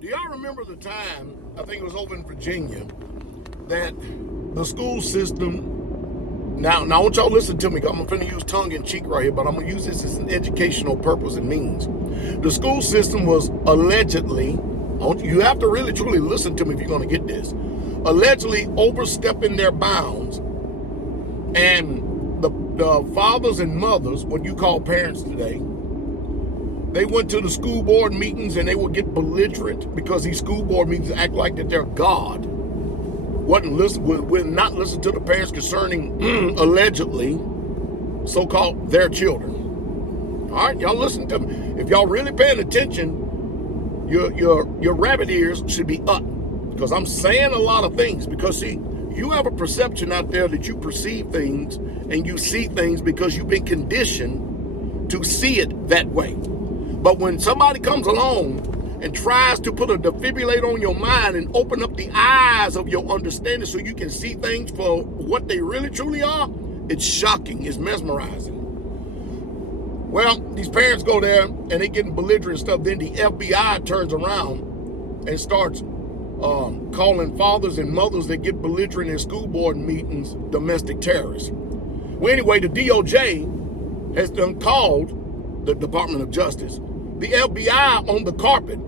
Do y'all remember the time, I think it was over in Virginia, that the school system, now I want y'all to listen to me, I'm going to use tongue-in-cheek right here, but I'm going to use this as an educational purpose and means. The school system was allegedly, you have to really truly listen to me if you're going to get this, allegedly overstepping their bounds, and the fathers and mothers, what you call parents today, they went to the school board meetings and they would get belligerent because these school board meetings act like that they're God. Would not listen to the parents concerning allegedly so-called their children. All right, y'all listen to me. If y'all really paying attention, your rabbit ears should be up, because I'm saying a lot of things. Because see, you have a perception out there that you perceive things and you see things because you've been conditioned to see it that way. But when somebody comes along and tries to put a defibrillator on your mind and open up the eyes of your understanding so you can see things for what they really truly are, it's shocking, it's mesmerizing. Well, these parents go there and they getting belligerent stuff. Then the FBI turns around and starts calling fathers and mothers that get belligerent in school board meetings domestic terrorists. Well, anyway, the D.O.J. has done called the Department of Justice, the FBI on the carpet.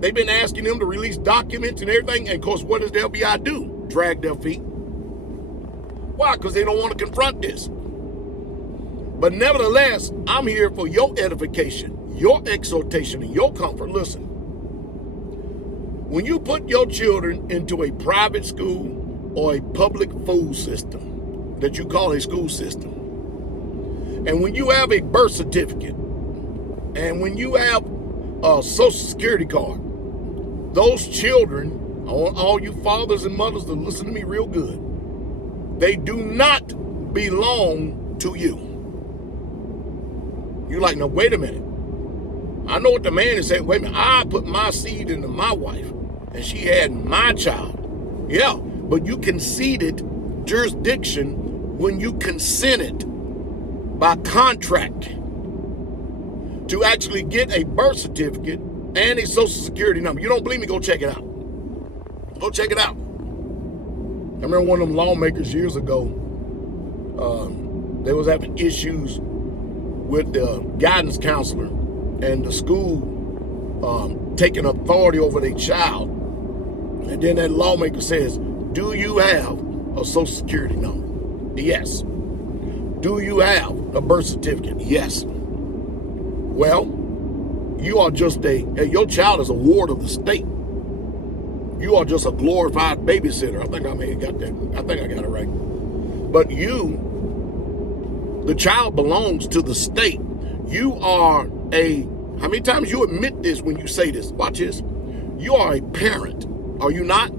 They've been asking them to release documents and everything. And of course, what does the FBI do? Drag their feet. Why? Because they don't want to confront this. But nevertheless, I'm here for your edification, your exhortation, and your comfort. Listen, when you put your children into a private school or a public food system that you call a school system, and when you have a birth certificate, and when you have a social security card, those children, I want all you fathers and mothers to listen to me real good, they do not belong to you. You're like, no, wait a minute. I know what the man is saying. Wait a minute, I put my seed into my wife, and she had my child. Yeah, but you conceded jurisdiction when you consented by contract to actually get a birth certificate and a social security number. You don't believe me? Go check it out. Go check it out. I remember one of them lawmakers years ago, they was having issues with the guidance counselor and the school taking authority over their child. And then that lawmaker says, do you have a social security number? Yes. Do you have a birth certificate? Yes. Well, you are just your child is a ward of the state. You are just a glorified babysitter. I think I may have got that. I think I got it right. But the child belongs to the state. You are how many times you admit this when you say this? Watch this. You are a parent. Are you not?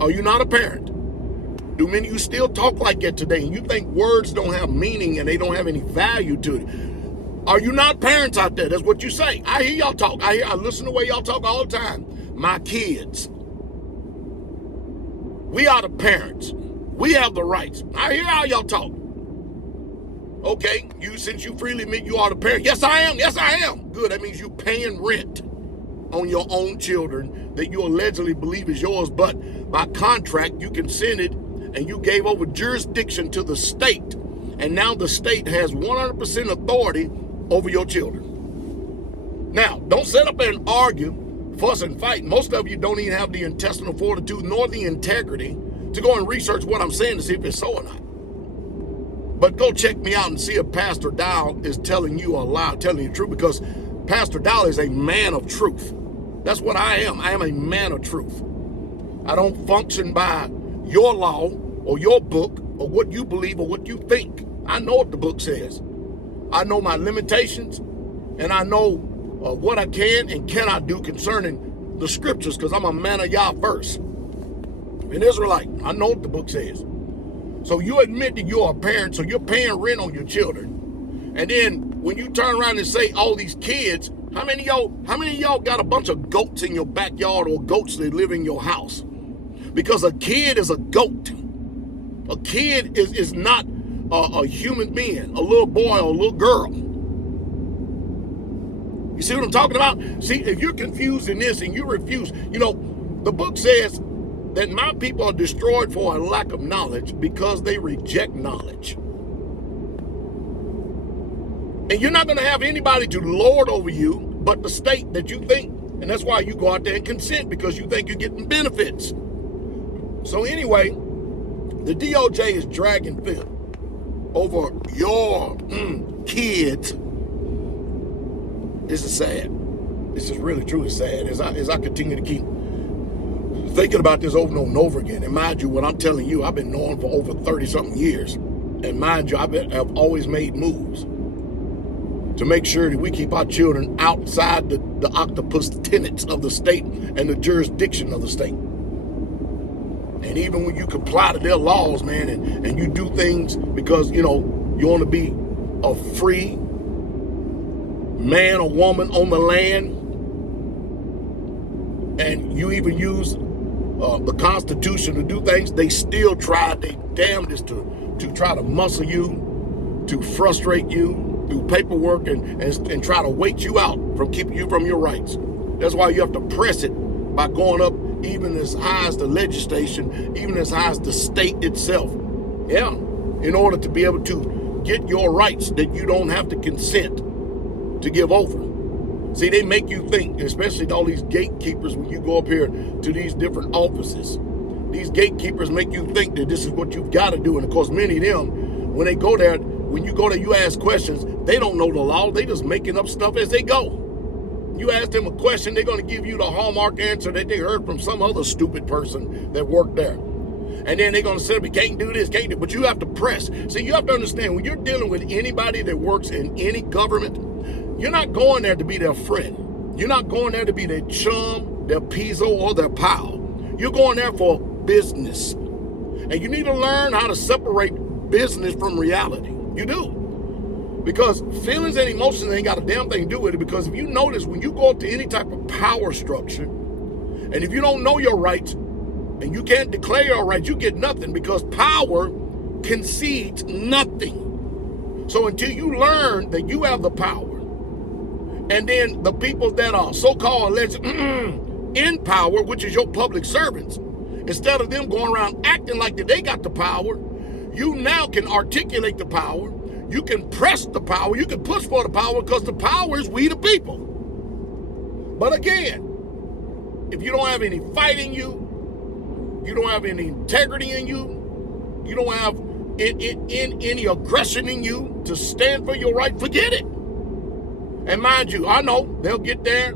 Are you not a parent? Do many of you still talk like that today and you think words don't have meaning and they don't have any value to it? Are you not parents out there? That's what you say. I hear y'all talk. I listen to the way y'all talk all the time. My kids. We are the parents. We have the rights. I hear how y'all talk. Okay, since you freely admit you are the parent. Yes, I am. Yes, I am. Good. That means you paying rent on your own children that you allegedly believe is yours, but by contract you consented and you gave over jurisdiction to the state, and now the state has 100% authority over your children. Now, don't sit up there and argue, fuss and fight. Most of you don't even have the intestinal fortitude nor the integrity to go and research what I'm saying to see if it's so or not. But go check me out and see if Pastor Dowell is telling you a lie, telling you the truth, because Pastor Dowell is a man of truth. That's what I am. I am a man of truth. I don't function by your law or your book or what you believe or what you think. I know what the book says. I know my limitations, and I know what I can and cannot do concerning the scriptures, because I'm a man of Yah first. An Israelite. I know what the book says. So you admit that you're a parent, so you're paying rent on your children. And then when you turn around and say all these kids, how many of y'all got a bunch of goats in your backyard or goats that live in your house? Because a kid is a goat. A kid is not a human being, a little boy or a little girl. You You see what I'm talking about? See, if you're confused in this and you refuse, the book says that my people are destroyed for a lack of knowledge because they reject knowledge. And you're not going to have anybody to lord over you but the state that you think. And that's why you go out there and consent, because you think you're getting benefits. So anyway, the D.O.J. is dragging feet over your kids. This is sad. This is really, truly sad as I continue to keep thinking about this over and over again. And mind you, what I'm telling you, I've been knowing for over 30-something years. And mind you, I've always made moves to make sure that we keep our children outside the octopus tenets of the state and the jurisdiction of the state. And even when you comply to their laws, man, and you do things because, you want to be a free man or woman on the land, and you even use the Constitution to do things, they still try their damnedest to try to muscle you, to frustrate you through paperwork and try to wait you out from keeping you from your rights. That's why you have to press it by going up even as high as the legislation, even as high as the state itself. Yeah, in order to be able to get your rights that you don't have to consent to give over. See, they make you think, especially all these gatekeepers, when you go up here to these different offices, these gatekeepers make you think that this is what you've got to do. And of course, many of them, when you go there, you ask questions, they don't know the law. They just making up stuff as they go. You ask them a question, they're going to give you the hallmark answer that they heard from some other stupid person that worked there. And then they're going to say, we can't do this, can't do. But you have to press. See, you have to understand, when you're dealing with anybody that works in any government, you're not going there to be their friend. You're not going there to be their chum, their pizzo, or their pal. You're going there for business. And you need to learn how to separate business from reality. You do. Because feelings and emotions ain't got a damn thing to do with it. Because if you notice, when you go up to any type of power structure, and if you don't know your rights, and you can't declare your rights, you get nothing, because power concedes nothing. So until you learn that you have the power, and then the people that are so-called alleged in power, which is your public servants, instead of them going around acting like that they got the power, you now can articulate the power. You can press the power. You can push for the power, because the power is we the people. But again, if you don't have any fight in you, you don't have any integrity in you, you don't have any aggression in you to stand for your right, forget it. And mind you, I know they'll get there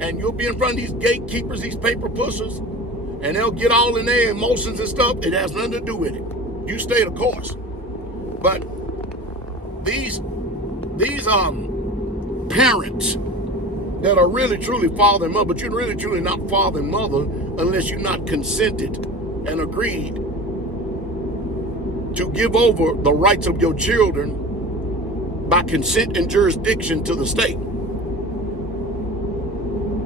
and you'll be in front of these gatekeepers, these paper pushers, and they'll get all in their emotions and stuff. It has nothing to do with it. You stay the course. But these parents that are really truly father and mother, but you're really truly not father and mother unless you're not consented and agreed to give over the rights of your children by consent and jurisdiction to the state.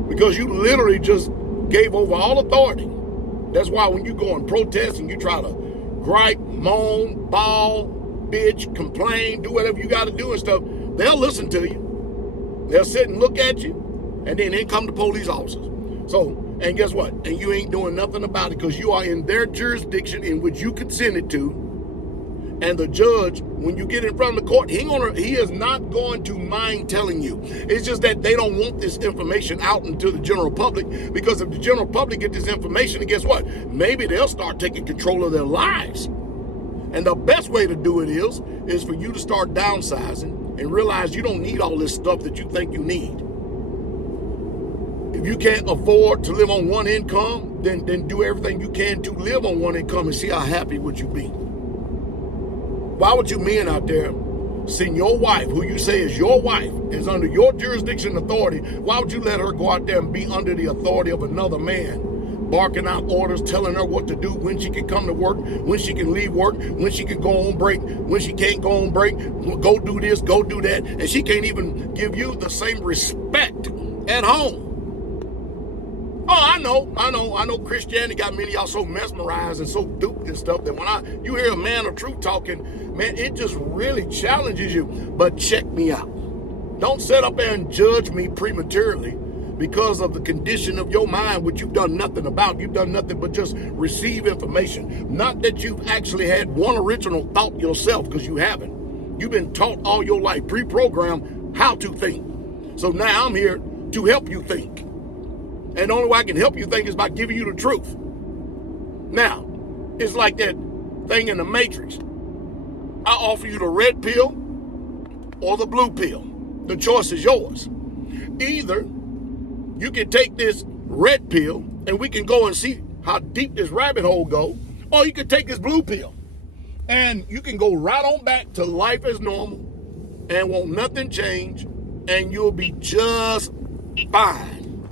Because you literally just gave over all authority. That's why when you go and protest and you try to gripe, moan, bawl, bitch, complain, do whatever you got to do and stuff, they'll listen to you. They'll sit and look at you, and then in come the police officers. So, and guess what? And you ain't doing nothing about it, because you are in their jurisdiction in which you consented to. And the judge, when you get in front of the court, he is not going to mind telling you. It's just that they don't want this information out into the general public, because if the general public get this information, and guess what? Maybe they'll start taking control of their lives. And the best way to do it is for you to start downsizing and realize you don't need all this stuff that you think you need. If you can't afford to live on one income, then do everything you can to live on one income and see how happy would you be. Why would you men out there, seeing your wife, who you say is your wife, is under your jurisdiction and authority, why would you let her go out there and be under the authority of another man, barking out orders, telling her what to do, when she can come to work, when she can leave work, when she can go on break, when she can't go on break, go do this, go do that, and she can't even give you the same respect at home. Oh, I know Christianity got many of y'all so mesmerized and so duped and stuff that when you hear a man of truth talking, man, it just really challenges you. But check me out. Don't sit up there and judge me prematurely because of the condition of your mind, which you've done nothing about. You've done nothing but just receive information. Not that you've actually had one original thought yourself, because you haven't. You've been taught all your life, pre-programmed how to think. So now I'm here to help you think. And the only way I can help you think is by giving you the truth. Now, it's like that thing in the Matrix. I offer you the red pill or the blue pill. The choice is yours. Either you can take this red pill and we can go and see how deep this rabbit hole goes, or you can take this blue pill and you can go right on back to life as normal and won't nothing change, and you'll be just fine.